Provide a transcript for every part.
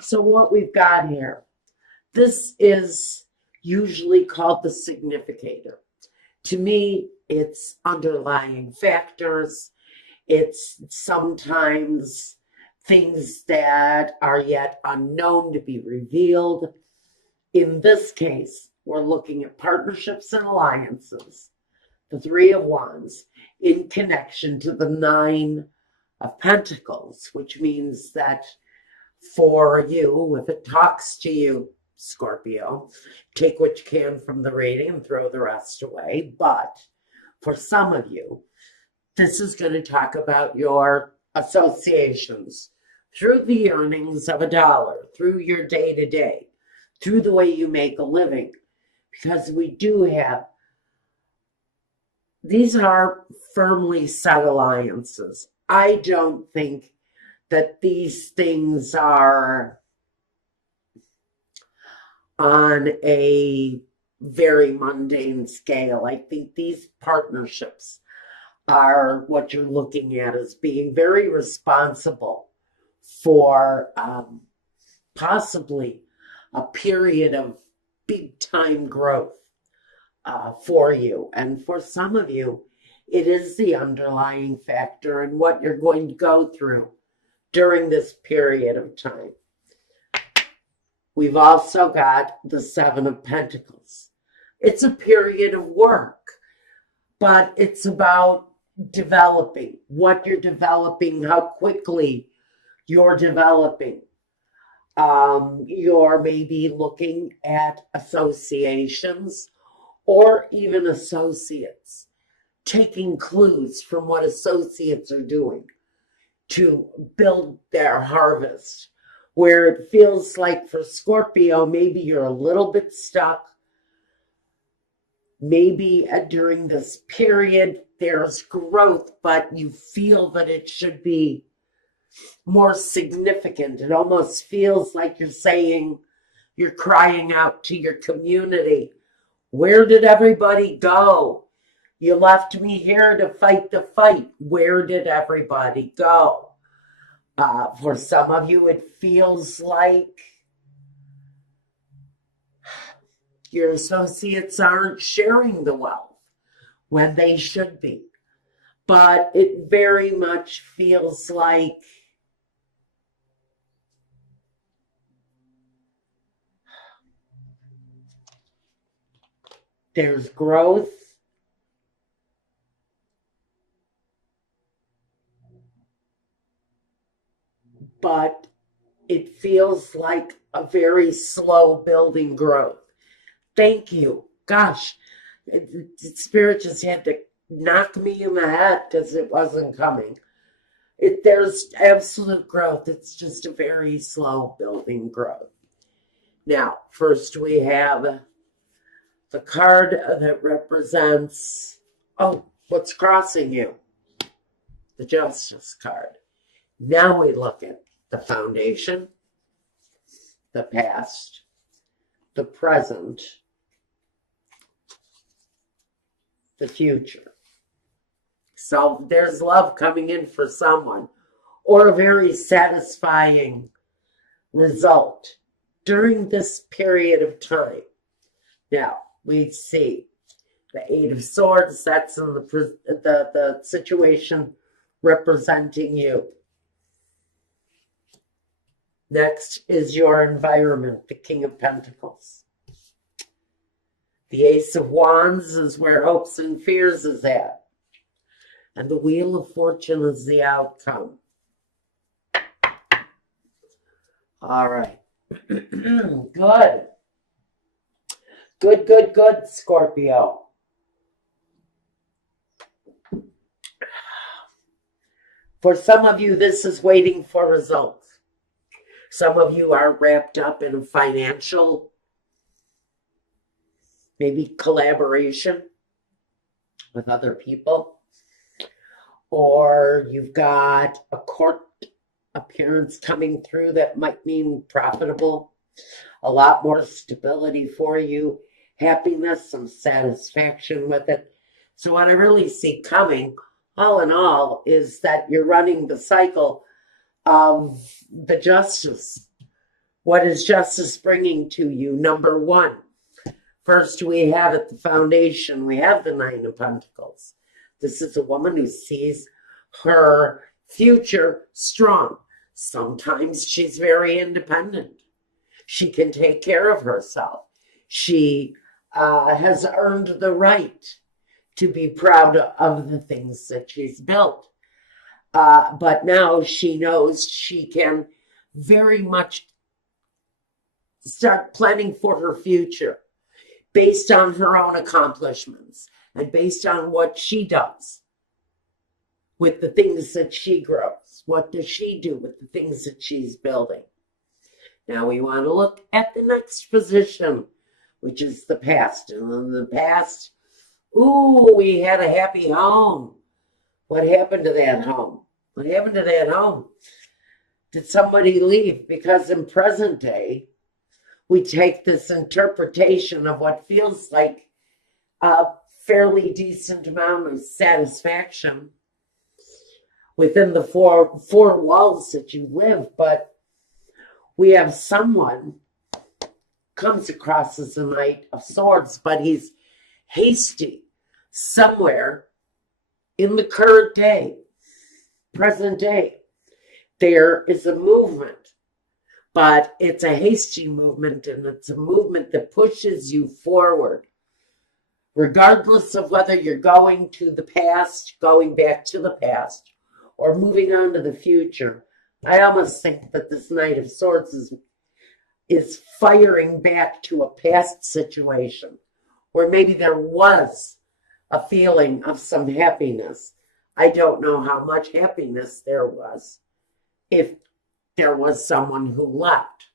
So what we've got here, this is usually called the significator. To me, it's underlying factors. It's sometimes things that are yet unknown to be revealed. In this case, we're looking at partnerships and alliances, the Three of Wands, in connection to the Nine of Pentacles, which means that for you, if it talks to you, Scorpio, take what you can from the reading and throw the rest away. But for some of you, this is going to talk about your associations through the earnings of a dollar, through your day to day, through the way you make a living. Because we do have, these are firmly set alliances. I don't think that these things are on a very mundane scale. I think these partnerships are what you're looking at as being very responsible for possibly a period of big time growth for you. And for some of you, it is the underlying factor in what you're going to go through during this period of time. We've also got the Seven of Pentacles. It's a period of work, but it's about developing what you're developing, how quickly you're developing. You're maybe looking at associations or even associates, taking clues from what associates are doing to build their harvest, where it feels like for Scorpio, maybe you're a little bit stuck. Maybe during this period, there's growth, but you feel that it should be more significant. It almost feels like you're saying, you're crying out to your community, where did everybody go? You left me here to fight the fight. Where did everybody go? For some of you, it feels like your associates aren't sharing the wealth when they should be. But it very much feels like there's growth, but it feels like a very slow building growth. Thank you. Gosh, Spirit just had to knock me in the head because it wasn't coming. There's absolute growth. It's just a very slow building growth. Now, first we have the card that represents, what's crossing you? The Justice card. Now we look at the foundation, the past, the present, the future. So there's love coming in for someone, or a very satisfying result during this period of time. Now, we see the Eight of Swords, that's in the situation representing you. Next is your environment, the King of Pentacles. The Ace of Wands is where hopes and fears is at. And the Wheel of Fortune is the outcome. All right. Good. Good, Scorpio. For some of you, this is waiting for results. Some of you are wrapped up in a financial, maybe collaboration with other people. Or you've got a court appearance coming through that might mean profitable, a lot more stability for you, happiness, some satisfaction with it. So what I really see coming, all in all, is that you're running the cycle of the Justice What is justice bringing to you? Number one, first we have at the foundation, we have the Nine of Pentacles. This is a woman who sees her future strong. Sometimes she's very independent. She can take care of herself. She has earned the right to be proud of the things that she's built. But now she knows she can very much start planning for her future based on her own accomplishments and based on what she does with the things that she grows. What does she do with the things that she's building? Now we want to look at the next position, which is the past. And in the past, ooh, we had a happy home. What happened to that home? What happened to that home? Did somebody leave? Because in present day, we take this interpretation of what feels like a fairly decent amount of satisfaction within the four walls that you live, but we have someone comes across as a Knight of Swords, but he's hasty somewhere in the current day, present day. There is a movement, but it's a hasty movement, and it's a movement that pushes you forward, regardless of whether you're going to the past, going back to the past, or moving on to the future. I almost think that this Knight of Swords is firing back to a past situation where maybe there was a feeling of some happiness. I don't know how much happiness there was if there was someone who left.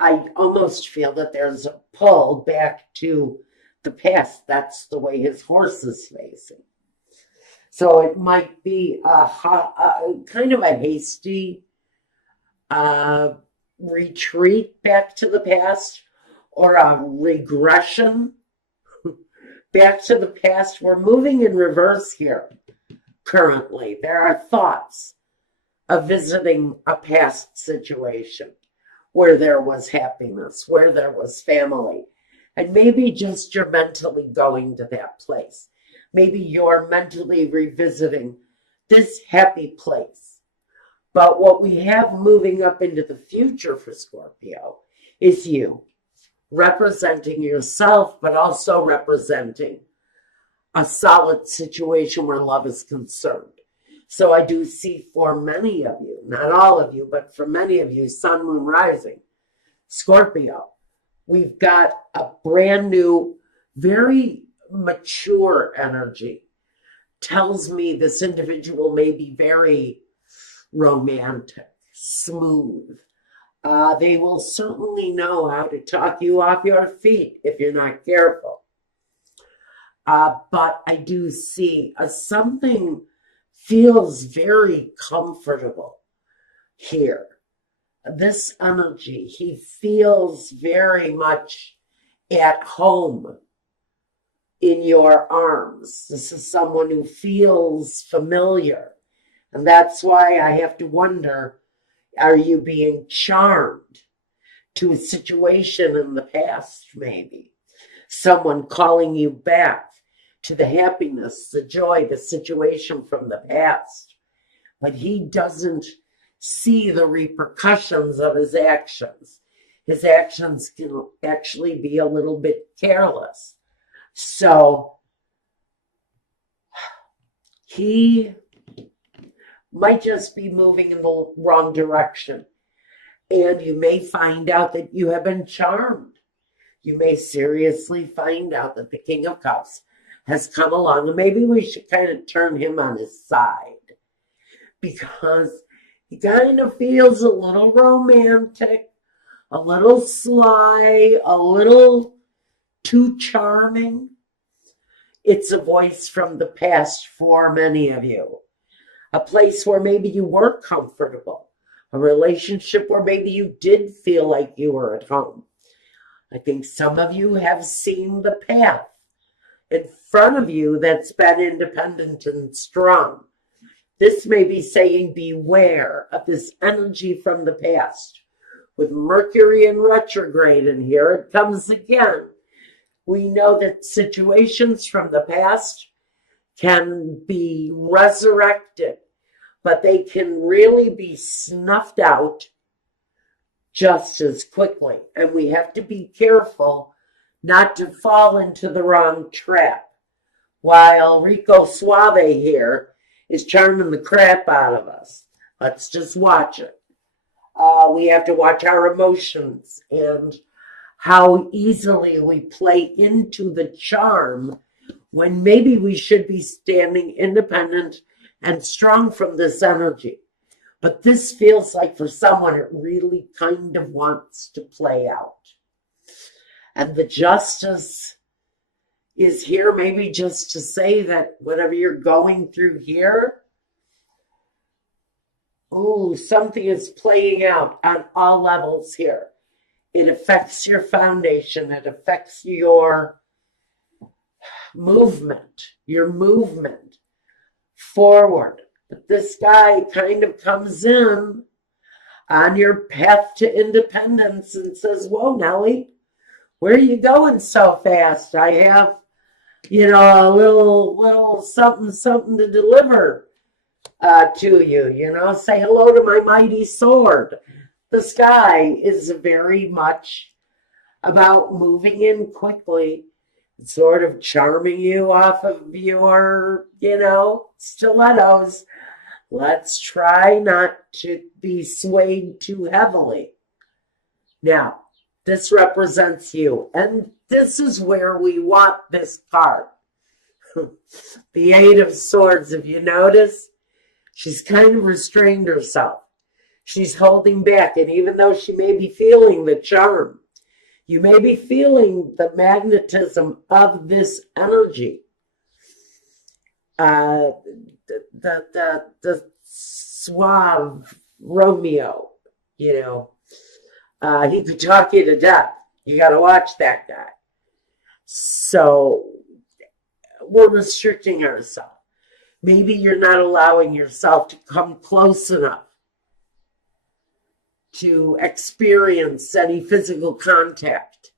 I almost feel that there's a pull back to the past. That's the way his horse is facing. So it might be a kind of a hasty retreat back to the past, or a regression back to the past. We're moving in reverse here currently. There are thoughts of visiting a past situation where there was happiness, where there was family, and maybe just you're mentally going to that place. Maybe you're mentally revisiting this happy place. But what we have moving up into the future for Scorpio is you representing yourself, but also representing a solid situation where love is concerned. So I do see for many of you, not all of you, but for many of you, Sun, Moon, Rising, Scorpio, we've got a brand new, very mature energy. Tells me this individual may be very romantic, smooth. They will certainly know how to talk you off your feet if you're not careful. But I do see something feels very comfortable here. This energy, he feels very much at home in your arms. This is someone who feels familiar. And that's why I have to wonder, are you being charmed to a situation in the past, maybe? Someone calling you back to the happiness, the joy, the situation from the past. But he doesn't see the repercussions of his actions. His actions can actually be a little bit careless. So he might just be moving in the wrong direction. And you may find out that you have been charmed. You may seriously find out that the King of Cups has come along, and maybe we should kind of turn him on his side, because he kind of feels a little romantic, a little sly, a little too charming. It's a voice from the past for many of you. A place where maybe you were comfortable. A relationship where maybe you did feel like you were at home. I think some of you have seen the path in front of you that's been independent and strong. This may be saying beware of this energy from the past With Mercury in retrograde, and here it comes again. We know that situations from the past can be resurrected, but they can really be snuffed out just as quickly. And we have to be careful not to fall into the wrong trap. While Rico Suave here is charming the crap out of us. Let's just watch it. We have to watch our emotions and how easily we play into the charm when maybe we should be standing independent and strong from this energy. But this feels like for someone it really kind of wants to play out. And the justice is here maybe just to say that whatever you're going through here, something is playing out on all levels here. It affects your foundation. It affects your movement forward. But this guy kind of comes in on your path to independence and says, whoa, Nellie, where are you going so fast? I have, a little something to deliver to you, say hello to my mighty sword. The sky is very much about moving in quickly, sort of charming you off of your, stilettos. Let's try not to be swayed too heavily. Now, this represents you, and this is where we want this card. The Eight of Swords, if you notice, she's kind of restrained herself. She's holding back, and even though she may be feeling the charm, you may be feeling the magnetism of this energy. The suave Romeo, he could talk you to death. You got to watch that guy. So we're restricting ourselves. Maybe you're not allowing yourself to come close enough to experience any physical contact.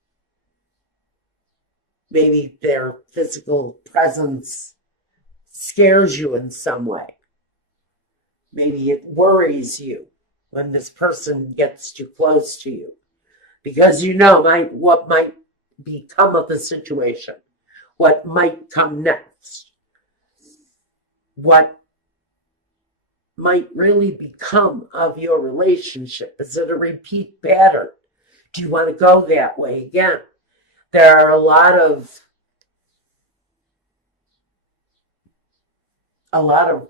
Maybe their physical presence scares you in some way. Maybe it worries you when this person gets too close to you, because what might become of the situation, what might come next, what might really become of your relationship. Is it a repeat pattern? Do you want to go that way again? There are a lot of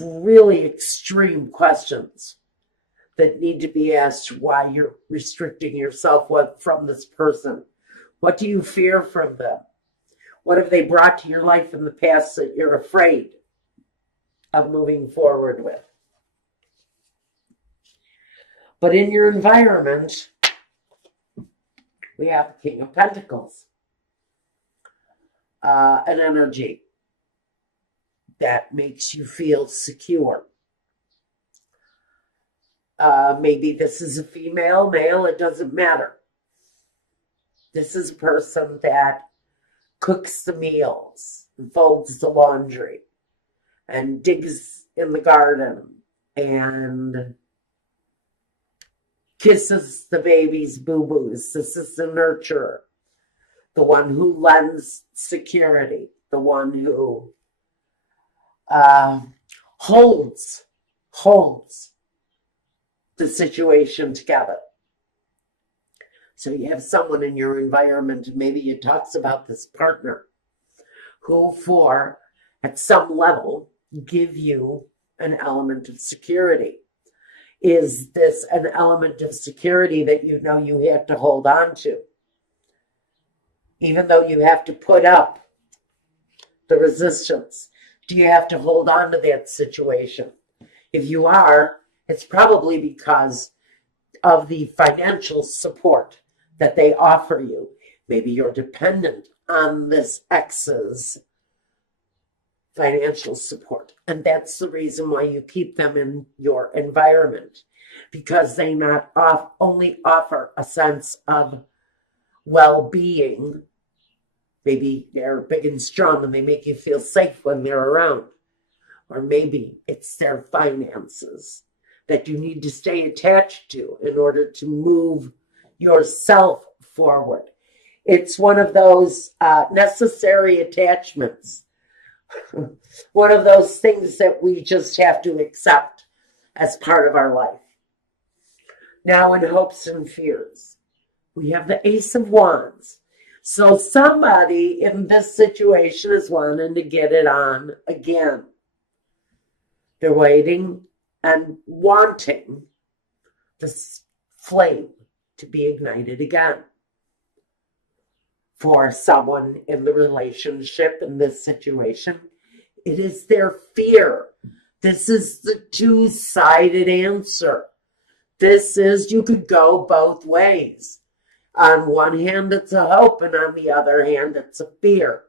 really extreme questions that need to be asked why you're restricting yourself from this person. What do you fear from them? What have they brought to your life in the past that you're afraid of moving forward with? But in your environment, we have the King of Pentacles, an energy that makes you feel secure. Maybe this is a female, male, it doesn't matter. This is a person that cooks the meals, and folds the laundry, and digs in the garden, and kisses the baby's boo-boos. This is the nurturer, the one who lends security, the one who holds the situation together. So you have someone in your environment, maybe it talks about this partner, who at some level, give you an element of security. Is this an element of security that you have to hold on to? Even though you have to put up the resistance, do you have to hold on to that situation? If you are, it's probably because of the financial support that they offer you. Maybe you're dependent on this ex's financial support, and that's the reason why you keep them in your environment. because they not only offer a sense of well-being. Maybe they're big and strong and they make you feel safe when they're around. Or maybe it's their finances that you need to stay attached to in order to move yourself forward. It's one of those necessary attachments, one of those things that we just have to accept as part of our life. Now, in hopes and fears, we have the Ace of Wands. So somebody in this situation is wanting to get it on again. They're waiting and wanting this flame to be ignited again. For someone in the relationship in this situation, it is their fear. This is the two-sided answer. This is, you could go both ways. On one hand, it's a hope, and on the other hand, it's a fear.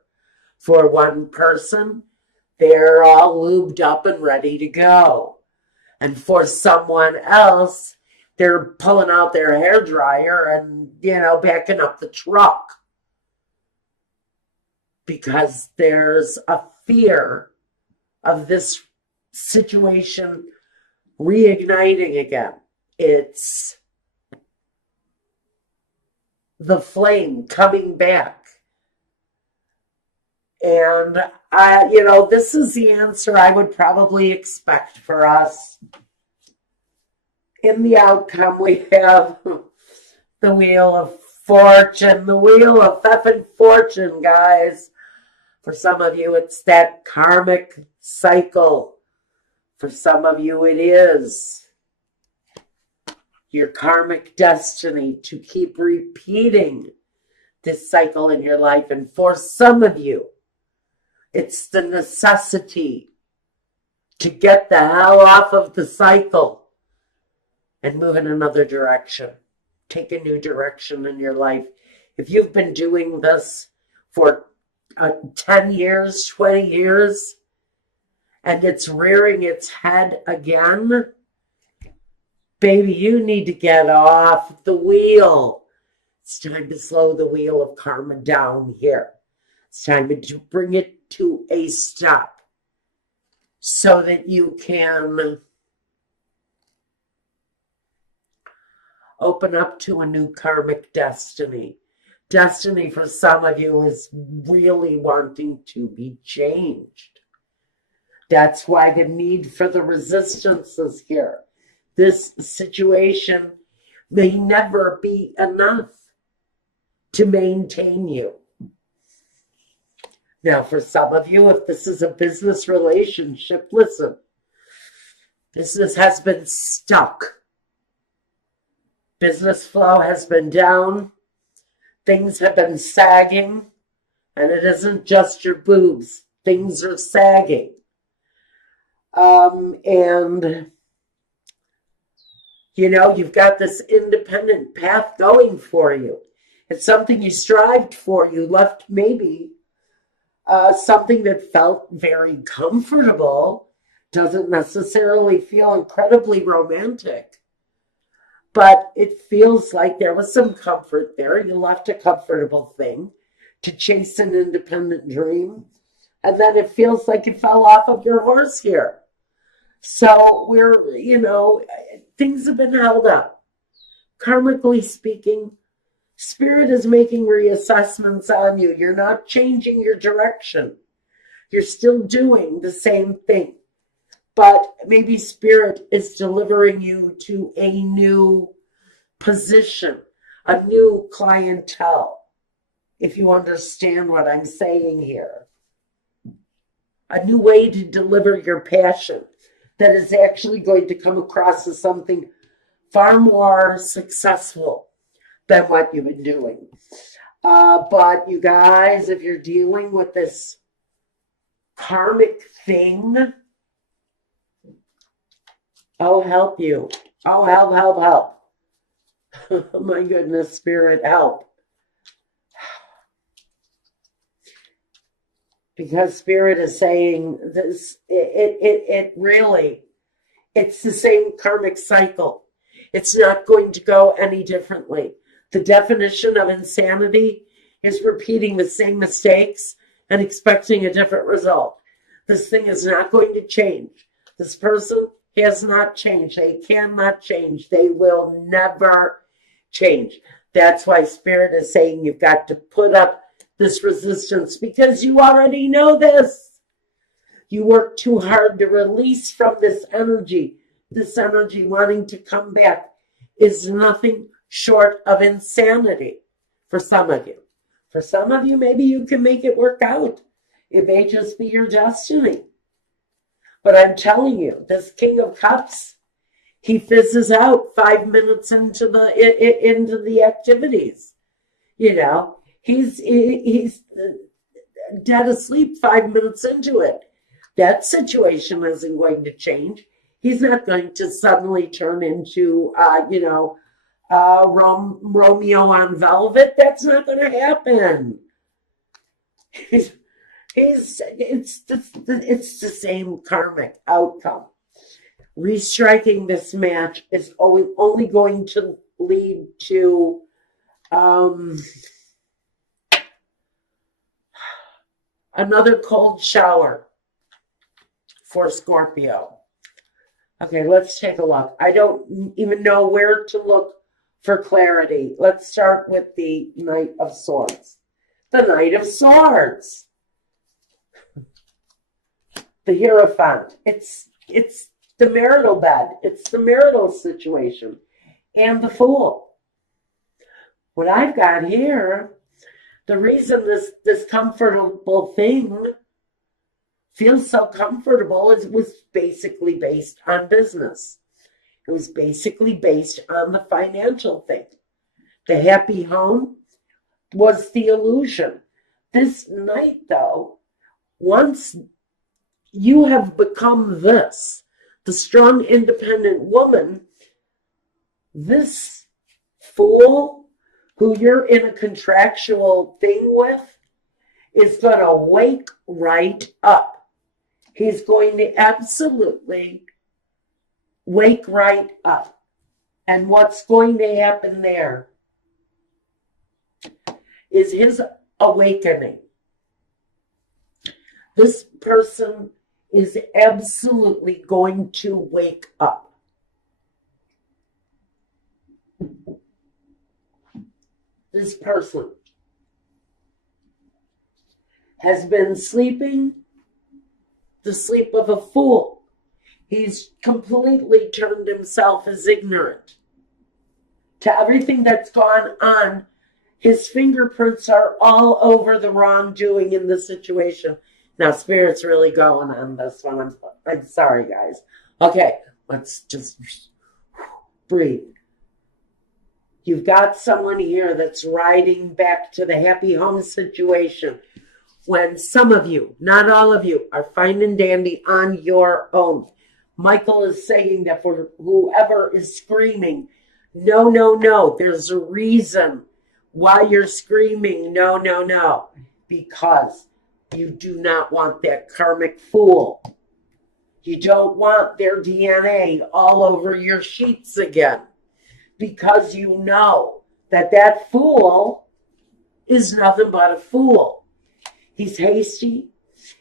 For one person, they're all lubed up and ready to go. And for someone else, they're pulling out their hairdryer and, backing up the truck. Because there's a fear of this situation reigniting again. It's the flame coming back. And this is the answer I would probably expect for us. In the outcome, we have the Wheel of Fortune, the Wheel of effing Fortune, guys. For some of you, it's that karmic cycle. For some of you, it is your karmic destiny to keep repeating this cycle in your life. And for some of you, it's the necessity to get the hell off of the cycle and move in another direction. Take a new direction in your life. If you've been doing this for 10 years, 20 years, and it's rearing its head again, baby, you need to get off the wheel. It's time to slow the wheel of karma down here. It's time to bring it to a stop so that you can open up to a new karmic destiny. Destiny for some of you is really wanting to be changed. That's why the need for the resistance is here. This situation may never be enough to maintain you. Now, for some of you, if this is a business relationship, listen, business has been stuck. Business flow has been down. Things have been sagging. And it isn't just your boobs. Things are sagging. You've got this independent path going for you. It's something you strived for. You left maybe something that felt very comfortable. Doesn't necessarily feel incredibly romantic. But it feels like there was some comfort there. You left a comfortable thing to chase an independent dream. And then it feels like you fell off of your horse here. So things have been held up. Karmically speaking, Spirit is making reassessments on you. You're not changing your direction. You're still doing the same thing. But maybe Spirit is delivering you to a new position, a new clientele, if you understand what I'm saying here. A new way to deliver your passion that is actually going to come across as something far more successful than what you've been doing. But you guys, if you're dealing with this karmic thing, oh, help you. Oh, help. Oh, my goodness, Spirit, help. Because Spirit is saying this, it really, it's the same karmic cycle. It's not going to go any differently. The definition of insanity is repeating the same mistakes and expecting a different result. This thing is not going to change. This person has not changed. They cannot change. They will never change. That's why Spirit is saying you've got to put up this resistance because you already know this. You work too hard to release from this energy. This energy wanting to come back is nothing short of insanity for some of you. For some of you, maybe you can make it work out. It may just be your destiny. But I'm telling you, this King of Cups, he fizzes out 5 minutes into the activities. You know, he's dead asleep 5 minutes into it. That situation isn't going to change. He's not going to suddenly turn into, Romeo on Velvet. That's not going to happen. It's the same karmic outcome. Restriking this match is only going to lead to another cold shower for Scorpio. Okay, let's take a look. I don't even know where to look for clarity. Let's start with the Knight of Swords. The Knight of Swords. The Hierophant. It's the marital bed. It's the marital situation. And the Fool. What I've got here, the reason this comfortable thing feels so comfortable is it was basically based on business. It was basically based on the financial thing. The happy home was the illusion. This night, though, once you have become this, the strong, independent woman, this Fool who you're in a contractual thing with is going to wake right up. He's going to absolutely wake right up. And what's going to happen there is his awakening. This person is absolutely going to wake up. This person has been sleeping the sleep of a fool. He's completely turned himself as ignorant to everything that's gone on. His fingerprints are all over the wrongdoing in the situation. Now, Spirit's really going on this one. I'm sorry, guys. Okay, let's just breathe. You've got someone here that's riding back to the happy home situation when some of you, not all of you, are fine and dandy on your own. Michael is saying that for whoever is screaming, no, no, no, there's a reason why you're screaming, no, no, no, because you do not want that karmic fool. You don't want their DNA all over your sheets again, because you know that that fool is nothing but a fool. He's hasty.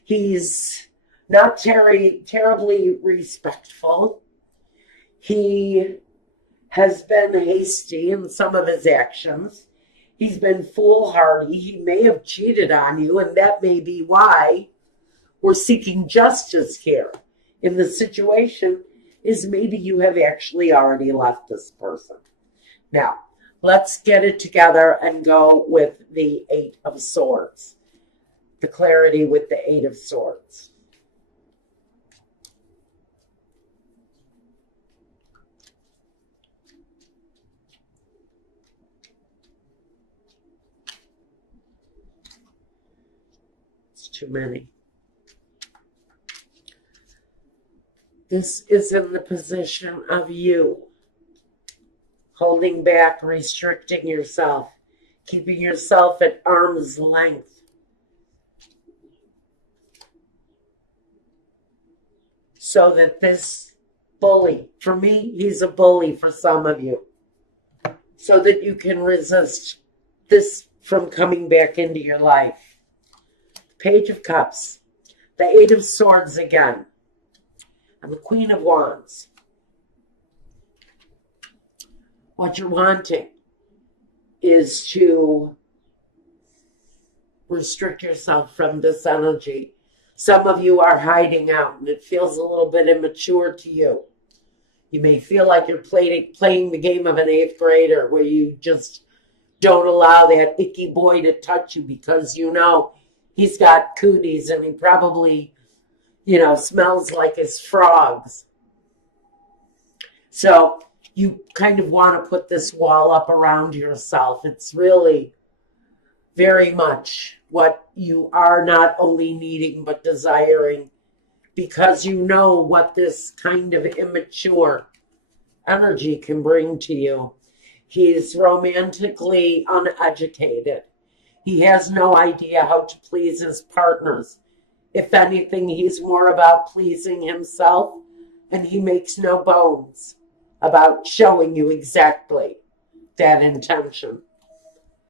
He's not terribly respectful. He has been hasty in some of his actions. He's been foolhardy. He may have cheated on you, and that may be why we're seeking justice here in the situation, is maybe you have actually already left this person. Now, let's get it together and go with the Eight of Swords. The clarity with the Eight of Swords. It's too many. This is in the position of you holding back, restricting yourself, keeping yourself at arm's length. So that this Bully. For me, he's a bully for some of you. So that you can resist this from coming back into your life. Page of Cups. The Eight of Swords again. And the Queen of Wands. What you're wanting is to restrict yourself from this energy. Some of you are hiding out and it feels a little bit immature to you. You may feel like you're playing the game of an 8th grader where you just don't allow that icky boy to touch you because you know he's got cooties and he probably, smells like his frogs. So you kind of want to put this wall up around yourself. It's really very much what you are not only needing but desiring, because you know what this kind of immature energy can bring to you. He's romantically uneducated. He has no idea how to please his partners. If anything, he's more about pleasing himself, and he makes no bones about showing you exactly that intention.